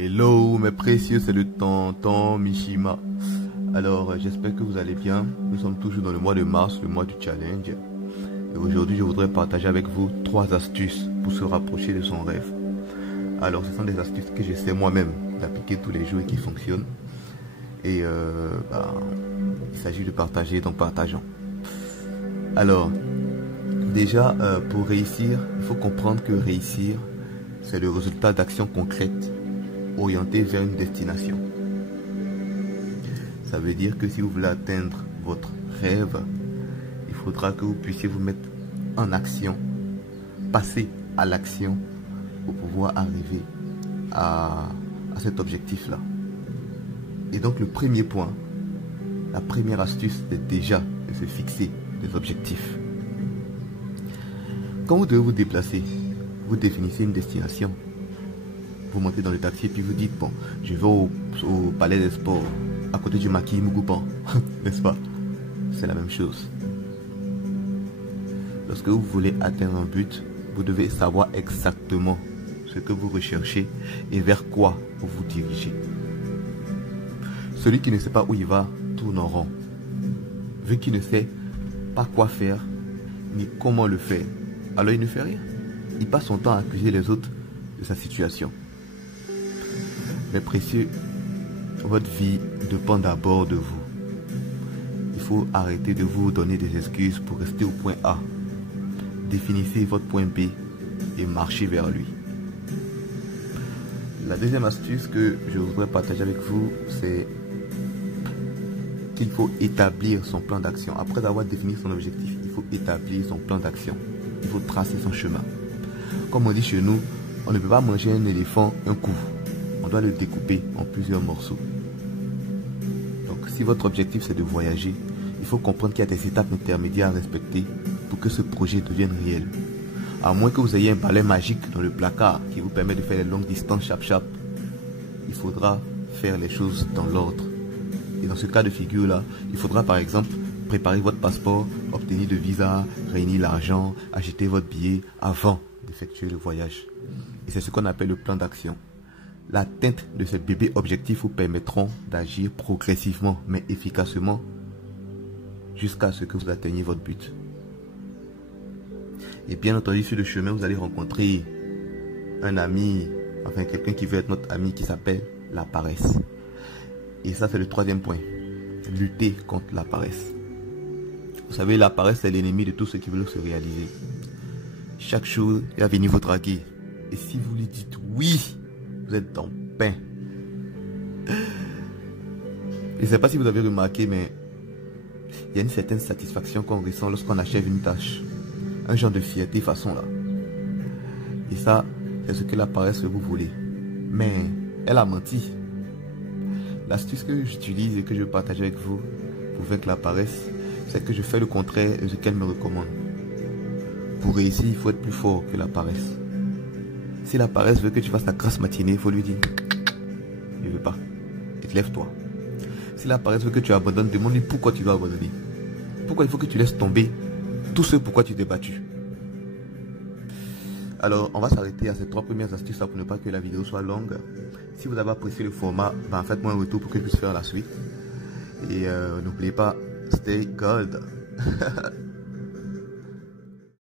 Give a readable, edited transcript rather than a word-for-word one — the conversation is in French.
Hello mes précieux, c'est le tonton Mishima. Alors j'espère que vous allez bien. Nous sommes toujours dans le mois de mars, le mois du challenge. Et aujourd'hui je voudrais partager avec vous 3 astuces pour se rapprocher de son rêve. Alors ce sont des astuces que j'essaie moi-même d'appliquer tous les jours et qui fonctionnent. Et il s'agit de partager, donc partageons. Alors déjà pour réussir, il faut comprendre que réussir c'est le résultat d'actions concrètes orientées vers une destination. Ça veut dire que si vous voulez atteindre votre rêve, il faudra que vous puissiez vous mettre en action, passer à l'action pour pouvoir arriver à cet objectif-là. Et donc le premier point, la première astuce, c'est déjà de se fixer des objectifs. Quand vous devez vous déplacer, vous définissez une destination. Vous montez dans le taxi et puis vous dites, bon, je vais au palais des sports, à côté du maquis Mugupan, n'est-ce pas? C'est la même chose. Lorsque vous voulez atteindre un but, vous devez savoir exactement ce que vous recherchez et vers quoi vous vous dirigez. Celui qui ne sait pas où il va tourne en rond. Vu qu'il ne sait pas quoi faire, ni comment le faire, alors il ne fait rien. Il passe son temps à accuser les autres de sa situation. Mes précieux, votre vie dépend d'abord de vous. Il faut arrêter de vous donner des excuses pour rester au point A. Définissez votre point B et marchez vers lui. La deuxième astuce que je voudrais partager avec vous, c'est qu'il faut établir son plan d'action. Après avoir défini son objectif, il faut établir son plan d'action. Il faut tracer son chemin. Comme on dit chez nous, on ne peut pas manger un éléphant un coup. On doit le découper en plusieurs morceaux. Donc si votre objectif c'est de voyager, il faut comprendre qu'il y a des étapes intermédiaires à respecter pour que ce projet devienne réel. À moins que vous ayez un balai magique dans le placard qui vous permet de faire les longues distances chap-chap, il faudra faire les choses dans l'ordre. Et dans ce cas de figure là, il faudra par exemple préparer votre passeport, obtenir de visa, réunir l'argent, acheter votre billet avant d'effectuer le voyage. Et c'est ce qu'on appelle le plan d'action. L'atteinte de ces bébés objectifs vous permettront d'agir progressivement mais efficacement jusqu'à ce que vous atteigniez votre but. Et bien entendu, sur le chemin, vous allez rencontrer un ami, enfin quelqu'un qui veut être notre ami, qui s'appelle la paresse. Et ça, c'est le troisième point. Lutter contre la paresse. Vous savez, la paresse, c'est l'ennemi de tous ceux qui veulent se réaliser. Chaque jour, il va venir vous draguer. Et si vous lui dites oui, vous êtes dans le pain. Je ne sais pas si vous avez remarqué, mais il y a une certaine satisfaction qu'on ressent lorsqu'on achève une tâche. Un genre de fierté façon là. Et ça, c'est ce que la paresse vous voulez. Mais elle a menti. L'astuce que j'utilise et que je partage avec vous pour vaincre la paresse, c'est que je fais le contraire de ce qu'elle me recommande. Pour réussir, il faut être plus fort que la paresse. Si la paresse veut que tu fasses la grasse matinée, il faut lui dire « Je ne veux pas. » Et lève-toi. Si la paresse veut que tu abandonnes, demande-lui pourquoi tu dois abandonner. Pourquoi il faut que tu laisses tomber tout ce pourquoi tu t'es battu. Alors, on va s'arrêter à ces 3 premières astuces pour ne pas que la vidéo soit longue. Si vous avez apprécié le format, faites-moi un retour pour que je puisse faire la suite. Et n'oubliez pas, stay gold.